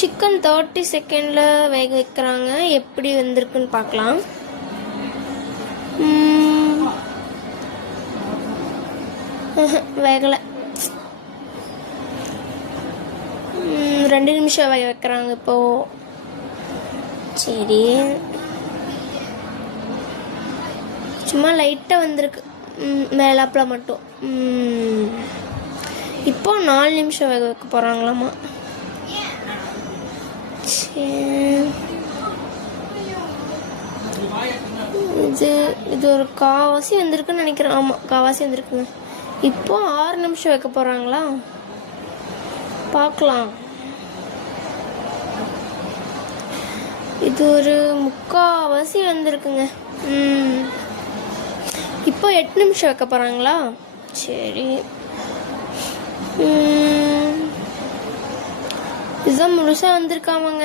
Chicken 30 செகண்டில் வேக வைக்கிறாங்க. எப்படி வந்திருக்குன்னு பார்க்கலாம். வேகலை. 2 நிமிஷம் வேக வைக்கிறாங்க இப்போது. சரி, சும்மா லைட்டாக வந்திருக்கு மேலாப்பில் மட்டும். இப்போ 4 நிமிஷம் வேக வைக்க போகிறாங்களாமா. இது ஒரு காவாசி வந்திருக்குன்னு நினைக்கிறேன். ஆமாம், காவாசி வந்திருக்குங்க. இப்போ 6 நிமிஷம் வைக்க போகிறாங்களா, பார்க்கலாம். இது ஒரு முக்காவாசி வந்திருக்குங்க. இப்போ 8 நிமிஷம் வைக்க போகிறாங்களா. சரி, இதுதான் முழுசாக வந்திருக்காமாங்க.